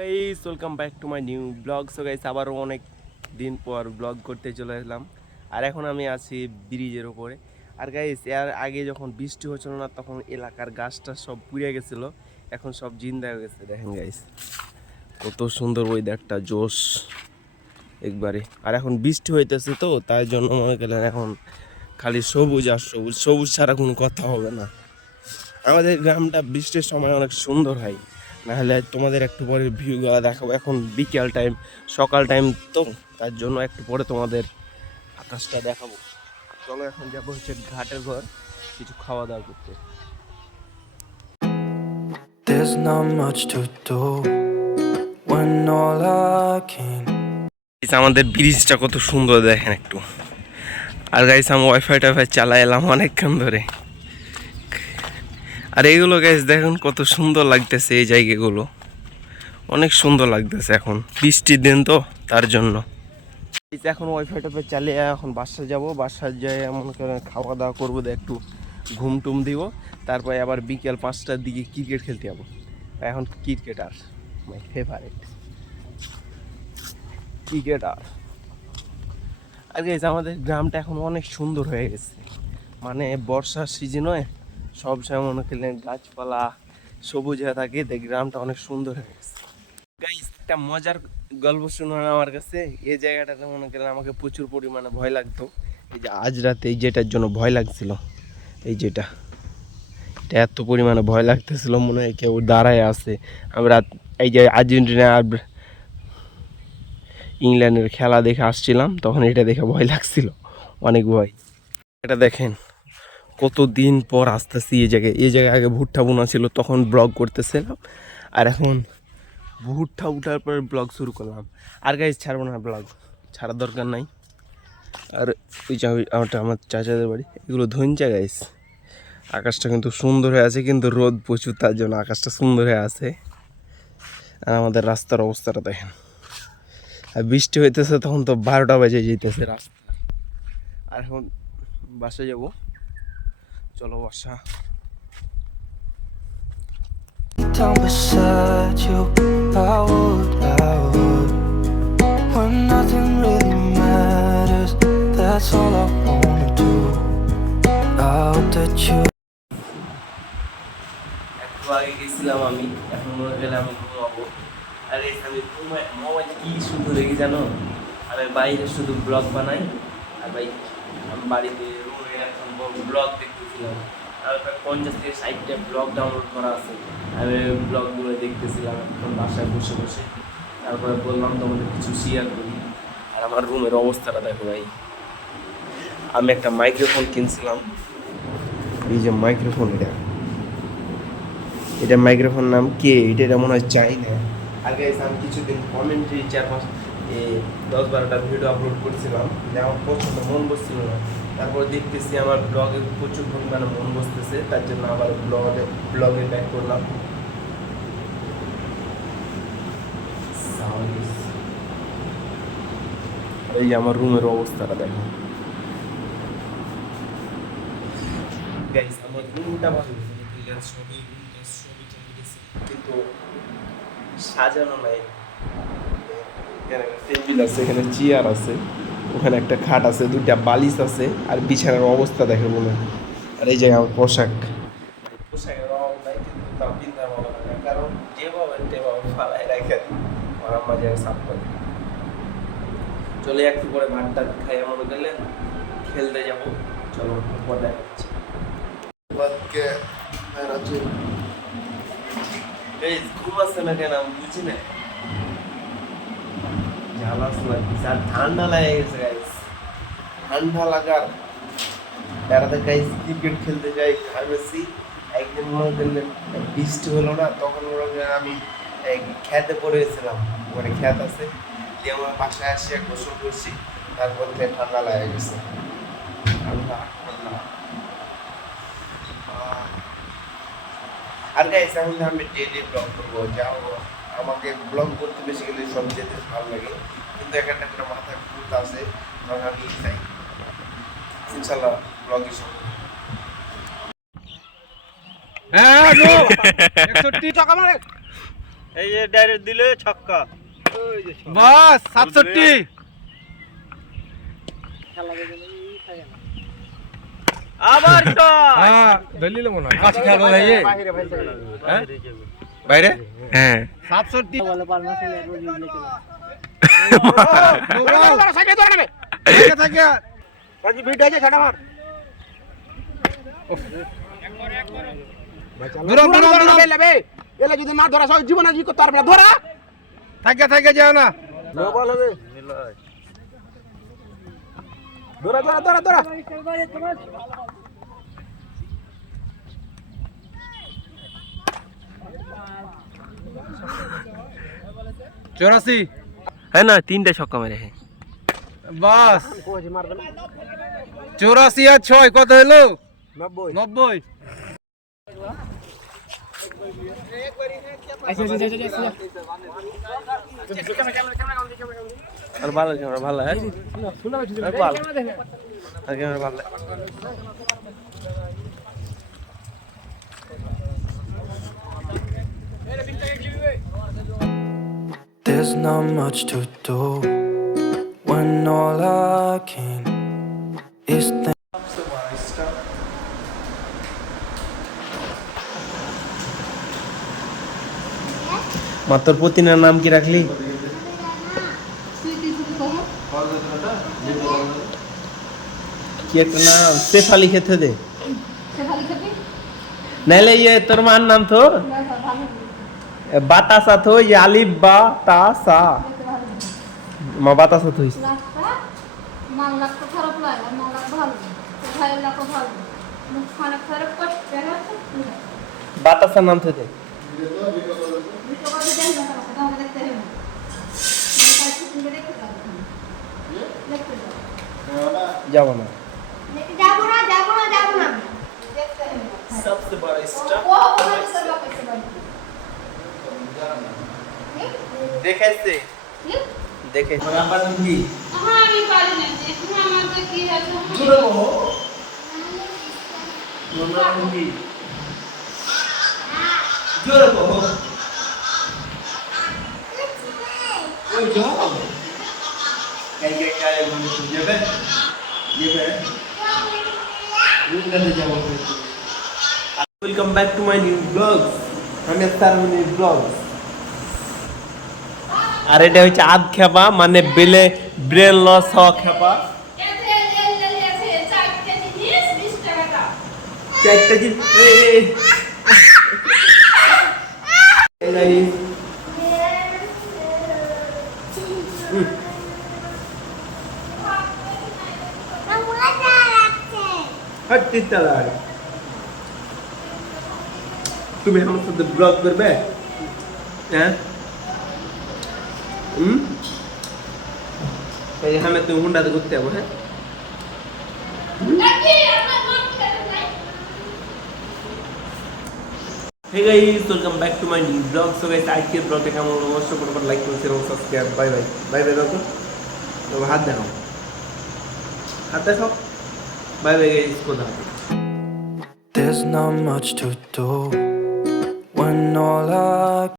Guys welcome back to my new blog. So guys আবারও অনেক দিন পর ব্লগ করতে চলে এলাম। আর এখন আমি আছি ব্রিজের ওপরে। আর গাইস এর আগে যখন বৃষ্টি হচ্ছিল না তখন এলাকার গাছটা সব পুড়ে গেছিলো, এখন সব জিন্দা হয়ে গেছে। দেখেন গাইস কত সুন্দর ওয়েদারটা, জোশ একবারে। আর এখন বৃষ্টি হইতেছে তো তাই জন্য মনে করলেন এখন খালি সবুজ আর সবুজ, সবুজ ছাড়া কোনো কথা হবে না। আমাদের গ্রামটা বৃষ্টির সময় অনেক সুন্দর হয়, নাহলে তোমাদের একটু পরে ভিউগুলো দেখাবো। এখন বিকেল টাইম, সকাল টাইম তো তার জন্য একটু পরে তোমাদের আকাশটা দেখাবো। চলো এখন যাবো হচ্ছে ঘাটের ঘর কিছু খাওয়া দাওয়া করতে। There's not much to do when all I can. আমাদের ব্রিজটা কত সুন্দর দেখেন একটু। আর গাইস আমি ওয়াইফাই টাইফাই চালাই এলাম অনেকক্ষণ ধরে। আর এইগুলো গাইস দেখুন কত সুন্দর লাগতেছে, এই জায়গাগুলো অনেক সুন্দর লাগতেছে। এখন বৃষ্টির দিন তো তার জন্য এখন ওয়াইফাই টাইফাই চালিয়ে এখন বাসায় যাব। বাসায় যাই এমন করে খাওয়া দাওয়া করবো, একটু ঘুম টুম দিব, তারপরে আবার বিকেল 5টার দিকে ক্রিকেট খেলতে যাবো। এখন ক্রিকেটার মাই ফেভারিট ক্রিকেটার। আর গাইস আমাদের গ্রামটা এখন অনেক সুন্দর হয়ে গেছে, মানে বর্ষার সিজনে সব সময় মনে করলেন গাছপালা সবুজ হয়ে থাকে, দেখ গ্রামটা অনেক সুন্দর হয়ে গেছে। গাইস একটা মজার গল্প শুনুন আমার কাছে। এই জায়গাটাতে মনে করেন আমাকে প্রচুর পরিমাণে ভয় লাগতো। এই যে আজ রাতে এই যেটার জন্য ভয় লাগছিল, এই যেটা এটা এত পরিমাণে ভয় লাগতেছিল মনে হয় কেউ দাঁড়ায় আছে। আমি রাত এই যে আর্জেন্টিনা আর ইংল্যান্ডের খেলা দেখে আসছিলাম, তখন এটা দেখে ভয় লাগছিল, অনেক ভয়। এটা দেখেন কত দিন পর আসতেছি এই জায়গায়। এই জায়গায় আগে ভুট্টা বোনা ছিল, তখন ব্লগ করতেছিলাম, আর এখন ভুট্টা উঠার পর ব্লগ শুরু করলাম। আর গাইজ ছাড়বো না, ব্লগ ছাড়ার দরকার নাই। আর ওই যে আমার চাচাদের বাড়ি, এগুলো ধনচা গাইজ। আকাশটা কিন্তু সুন্দর হয়ে আছে, কিন্তু রোদ প্রচুর, তার জন্য আকাশটা সুন্দর হয়ে আছে। আর আমাদের রাস্তার অবস্থাটা দেখেন। আর বৃষ্টি হইতেছে তখন তো 12টা বাজে যেতেছে রাস্তা। আর এখন বাসা যাব, চলো বাসা। Down beside you, I would. When nothing really matters, that's all I wanna do. I hope that you. একটু আগে গেছিলাম আমি, এখন মনে গেলে আমি ঘুমাবো। আর এই আমি মোবাইল কি শুধু দেখি জানো, আমি বাইরে শুধু ব্লগ বানাই। আর ভাই আমি বাড়িতে রুমে এখন ব্লগ দেখতেছিলাম। আর প্রায় 50 থেকে 60টা ব্লগ ডাউনলোড করা আছে, আমি ব্লগগুলো দেখতেছিলাম এখন বাসায় বসে বসে। তারপরে বললাম তোমাদের কিছু শেয়ার করি। আর আমার রুমের অবস্থাটা দেখো ভাই, আমি একটা মাইক্রোফোন কিনছিলাম। এই যে মাইক্রোফোন, এটা মাইক্রোফোন নাম কে, এটা মনে হয় চাই না। আগে আমি কিছুদিন কমেন্ট্রি 10-12টা ভিডিও আপলোড করছিলাম, যে আমার পছন্দ মন বসছিল না। তারপর দেখতেছি আমার ব্লগে প্রচুর পরিমাণে মন বসতেছে, তার জন্য আবার ব্লগে ব্যাক করলাম। এই যে আমার রুমের অবস্থাটা দেখো গাইস, আমার রুমটা ভালো, সবই কিন্তু সাজানো নাই। এখানে টেবিল আছে, এখানে চেয়ার আছে, ওখানে একটা খাট আছে, 2টা বালিশ আছে, আর বিছানার অবস্থা দেখে মনে। আর এই যে আমার পোশাকের অভাব নাই, কিন্তু তাও চিন্তা ভালো লাগে, কারণ যেভাবে তেভাবে ফালাই রেখে আমার আম্মা যায় সাফ করে। চলে একটু পরে ভাতটা খাইয়া মনে করলেন খেলতে যাবো। চলো পর দেখা যাচ্ছে। ঘুম আসছে না কেন আমি বুঝি না, ঝালাস লাগছে। আর ঠান্ডা লাগে গেছে গাইস, ঠান্ডা লাগার বেড়াতে গাইস ক্রিকেট খেলতে যাই ঘামেছি। একদিন মনে করলেন বৃষ্টি হলো না, তখন আমি খেতে পড়ে গেছিলাম, ওখানে খেত আছে, দিয়ে আমার বাসায় আসি গোসল করছি, তারপর থেকে ঠান্ডা লাগে গেছে। ঠান্ডা ঠান্ডা। আর গাইস এখন আমি ডেইলি ব্লগ করবো, যাও আমাকে ব্লগ করতে বেশি গেলে সব যেতে ভালো লাগে, কিন্তু একটা করে মাথায় ভূত আছে, তখন আমি চাই ইনশাল্লাহ ব্লগই সব। হ্যাঁ 61 টাকা মানে এই যে ডাইরেক্ট দিলে ছক্কা। বাস 67 আবার টস। হ্যাঁ দলিল মনে হয় কাছে খেলা ভাই হ্যাঁ বাইরে হ্যাঁ 67 বলে পারনা ছেলে সাইডে ধরে নেবে থাকে কাজী ভিড় আছে ছাড়া মার দূর লেবে এলে যদি না ধরা সব জীবনে জি করতে পারবে না ধরা থাকে যাও না নো বল হবে ধরা चौरासी है ना 3টা ছক্কা মেরে है बस 84 আর 6 কত হলো 90 और ভালো ক্যামেরা ভালো है আর ক্যামেরা ভালো There's not much to do when all I can is think. মা তোর পতিনার নাম কি রাখলি কি একটা নাম শেফালি খেতে দে নাইলে ये তোর মার নাম তো বাতাসা তো ये আলিফ বা তা সা মা বাতাসা তো মাল্লাকটা খারাপ লাগে মাল্লাক ভালো ভাইয়ের লাকও ভালো মুখ খারাপ খারাপ করতে আছে বাতাসা নাম তো দে ভিডিও করে দেন না তাহলে দেখতে হবে না কাছে তুমি দেখতে পারবে দেখতে যাবো না যাবো না দেখতে হবে सबसे बड़ा स्टॉप ও ওখানে সব কিছু বলি দেখাইছে দেখে নাম্বার কি হ্যাঁ আমি পারি না দেখুন আমাদের কি আছে জুড়ে বলো নাম্বার কি জুড়ে বলো ওই যাও क्या ये है welcome back to my new blogs আমি সারমনি ব্লগস আর এটা হচ্ছে আধ খেপা মানে বেলে ব্রেন লস হওয়া খেপা চারটা জিনিস তুমি আমার সাথে ব্লগ করবে হ্যাঁ এই হ্যাঁ তুমি হুন্ডাতে ঘুরতে যাবো হ্যাঁ Hey guys, welcome back to my new vlog. So guys, আজকের ব্লগটা কেমন হলো অবশ্যই করে লাইক করুন শেয়ার করুন সাবস্ক্রাইব বাই দাও তো হাত দেখাও বাই গাইস খোদা হাফেজ There's not much to do when all I